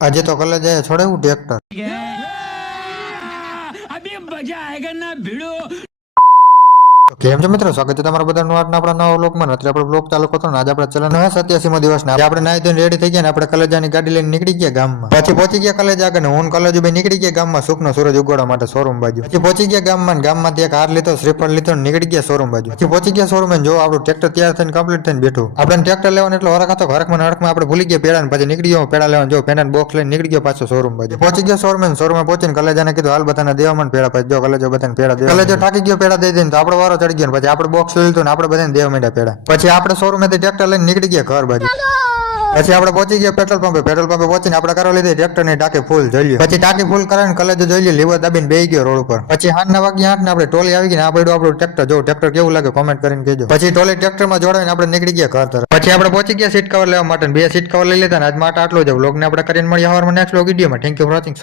આજે તો કલે જાય છોડાવું ટ્રેક્ટર अभी मजा आएगा ना भिड़ो। કેમ છો મિત્રો, સ્વાગત છે તમારા બધાનું આજના આપણા નવા વ્લોગમાં. અત્યારે આપણે વ્લોગ ચાલુ કરતો ને આજે આપણે ચલણ 87મો દિવસ ને આપણે નાઈ ધોઈને રેડી થઈ ગયા ને આપણે કલેજાની ગાડી લઈને નીકળી ગયા ગામમાં. પછી પહોંચી ગયા કલેજ આગળ ને હું કલેજો ભાઈ નીકળી ગયા ગામમાં સુખનો સૂરજ ઉગવાડવા માટે શોરૂમ બાજુ. પછી પહોંચી ગયા ગામમાં ગામમાંથી એક હાર લીધો, શ્રીફળ લીધો ને નીકળી ગયા શોરૂમ બાજુ. પછી પહોંચી ગયા શોરૂમ જો આપણું ટ્રેક્ટર તૈયાર થઈને કમ્પ્લીટ થઈને બેઠું. આપણે ટ્રેક્ટર લેવાનું એટલો હરખ હતો, હરખમાં આપણે ભૂલી ગયા પેડા ને પછી નીકળી ગયો પેડા લેવાનું. જો પેડા બોક્સ લઈને નીકળી ગયો પાછો શોરૂમ બાજુ. પહોંચી ગયો શોરૂમ પહોંચીને કલેજાને કીધું હાલ બધાને દેવામાં પેડા. પછી જો કલેજો બધાને પેડા દે. કલેજો થાકી ગયો પેડા દઈ દઈને તો આપણો વારો ચડી ગયો. પછી આપણે બોક્સ લીધું ને આપણે બધાને દેવા માંડ્યા પેડા. પછી આપણે શોરૂમેથી ટ્રેક્ટર લઈને નીકળી ગયા ઘર બાજુ. પછી આપણે પહોંચી ગયા પેટ્રોલ પંપે પહોંચીને આપણે કરવા લીધી ટ્રેક્ટર ની ટાંકી ફૂલ જોઈ. પછી ટાંકી ફૂલ કરાવીને કલેજો જોઈ લે, લીવર દાબીને બેસી ગયો રોડ ઉપર. પછી 8 વાગ્યા 8 ને આપણે ટોલી આવી ગઈ ને આપણે આપણું ટ્રેક્ટર જો ટ્રેક્ટર કેવું લાગે કોમેન્ટ કરીને કહેજો. પછી ટોલી ટ્રેક્ટરમાં જોડાવીને આપણે નીકળી ગયા ઘર તરફ. પછી આપણે પહોંચી ગયા સીટ કવર લેવા માટે 2 સીટ કવર લઈ લીધા ને આજ માટે આટલો જ વ્લોગ ને આપણે કરીને મળીએ હવારમાં નેક્સ્ટ વ્લોગ વિડીયોમાં. Thank you for watching.